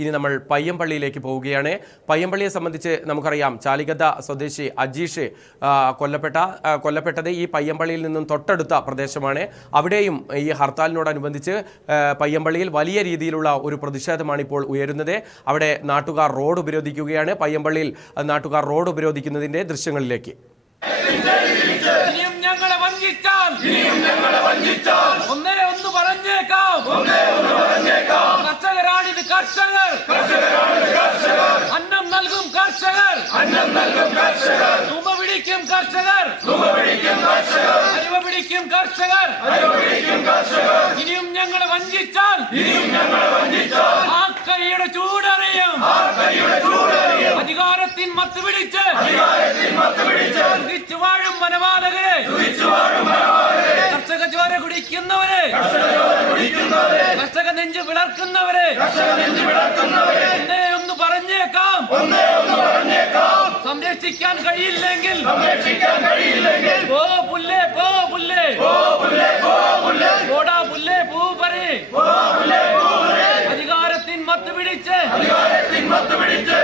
ഇനി നമ്മൾ പയ്യമ്പള്ളിയിലേക്ക് പോവുകയാണ്. പയ്യമ്പള്ളിയെ സംബന്ധിച്ച് നമുക്കറിയാം ചാലികത സ്വദേശി അജീഷ് കൊല്ലപ്പെട്ട കൊല്ലപ്പെട്ടത് ഈ പയ്യമ്പള്ളിയിൽ നിന്നും തൊട്ടടുത്ത പ്രദേശമാണ്. അവിടെയും ഈ ഹർത്താലിനോടനുബന്ധിച്ച് പയ്യമ്പള്ളിയിൽ വലിയ രീതിയിലുള്ള ഒരു പ്രതിഷേധമാണ് ഇപ്പോൾ ഉയരുന്നത്. അവിടെ നാട്ടുകാർ റോഡ് ഉപരോധിക്കുകയാണ്. പയ്യമ്പള്ളിയിൽ നാട്ടുകാർ റോഡ് ഉപരോധിക്കുന്നതിന്റെ ദൃശ്യങ്ങളിലേക്ക്. ഇനിയും ഞങ്ങളെ വഞ്ചിച്ചാൽ ഇനിയും ഞങ്ങളെ വഞ്ചിച്ചാൽ ഒന്നേ ഒന്ന് പറഞ്ഞേക്കാം ഒന്നേ ഒന്ന് പറഞ്ഞേക്കാം കർഷകരാണിത് കർഷകർ. അന്നം നൽകും കർഷകർ. അന്നം നൽകും കർഷകർ. തുമ പിടിക്കും കർഷകർ തുമ പിടിക്കും കർഷകർ അരിവ പിടിക്കും കർഷകർ. അരിവ പിടിക്കും കർഷകർ ഇനിയും ഞങ്ങളെ വഞ്ചിച്ചാൽ. ഇനിയും ഞങ്ങളെ വഞ്ചിച്ചാൽ ആ കൈയുടെ ചൂടറിയും. ആ കൈയുടെ ചൂടറിയും അധികാരത്തിൻ മത്ത് പിടിച്ച്. അധികാരത്തിൻ മത്ത് പിടിച്ച് സുഖിച്ചു വാഴും വനപാലകരെ കർഷക ചോര കുടിക്കുന്നവരെ. കർഷക നെഞ്ച് വിളർക്കുന്നവരെ. ഒന്നേ ഒന്ന് പറഞ്ഞേക്കാം. സംരക്ഷിക്കാൻ കഴിയില്ലെങ്കിൽ. പോ പുല്ലേ പോ പുല്ലേ. പുല്ലേ പൂ പറേ അധികാരത്തിൻ മത്ത് പിടിച്ച്.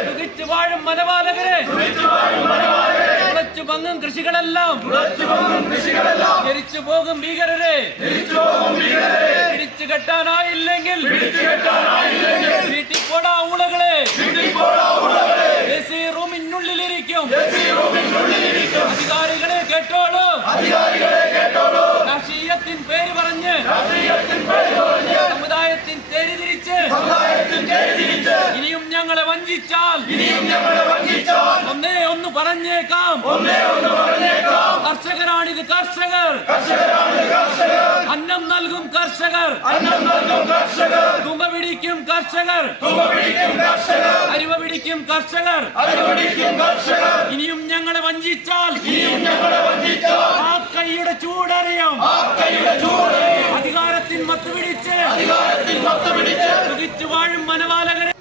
സുഖിച്ചു വാഴും വനപാലകരെ തുളച്ചു പങ്കും കൃഷികളെല്ലാം. തിരിച്ചു പോകും ഭീകരരെ. പിടിച്ചു കെട്ടാനായില്ലെങ്കിൽ വീട്ടിൽ പോടാ ഊളകളെ. റൂമിനുള്ളിലിരിക്കും. അധികാരികളെ കേട്ടോളൂ. രാഷ്ട്രീയത്തിൻ പേര് പറഞ്ഞ് സമുദായത്തിൻ തെരിതിരിച്ച് ഇനിയും ഞങ്ങളെ വഞ്ചിച്ചാൽ ഒന്നേ ഒന്ന് പറഞ്ഞേക്കാം. ഒന്നേ ഒന്ന് കർഷകരാണിത് കർഷകർ. അന്നം നൽകും കർഷകർ. അന്നം നൽകും കർഷകർ. തുമ്പ പിടിക്കും കർഷകർ. അരിവ പിടിക്കും കർഷകർ ഇനിയും ഞങ്ങളെ വഞ്ചിച്ചാൽ. ആ കൈയുടെ ചൂടറിയും. അധികാരത്തിൽ മത്ത് പിടിച്ച്. സുഖിച്ചു വാഴും മനവാലകരെ.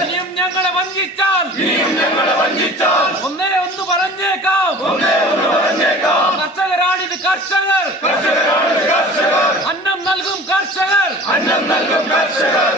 ഇനിയും ഞങ്ങളെ വഞ്ചിച്ചാൽ ഇനിയും ഞങ്ങളെ വഞ്ചിച്ചാൽ ഒന്നേ ഒന്ന് പറഞ്ഞേക്കാം. ഒന്നേ ഒന്ന് പറഞ്ഞേക്കാം. കർഷകരാണിത് കർഷകർ. കർഷകരാണിത് കർഷകർ. അന്നം നൽകും കർഷകർ. അന്നം നൽകും